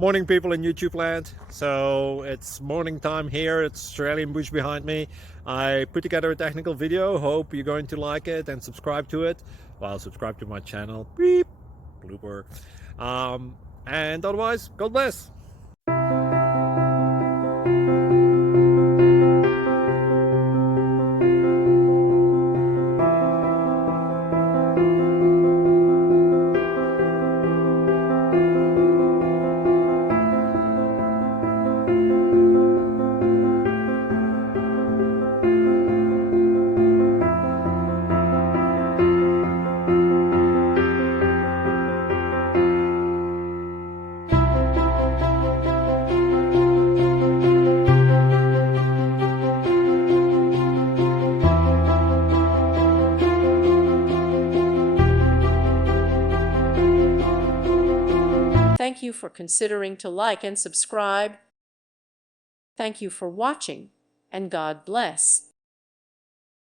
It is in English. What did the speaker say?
Morning, people in YouTube land. So it's morning time here. It's Australian bush behind me. I put together a technical video. Hope you're going to like it and subscribe to it. Well, subscribe to my channel. Beep. Blooper. And otherwise, God bless. Thank you for considering to like and subscribe. Thank you for watching, and God bless.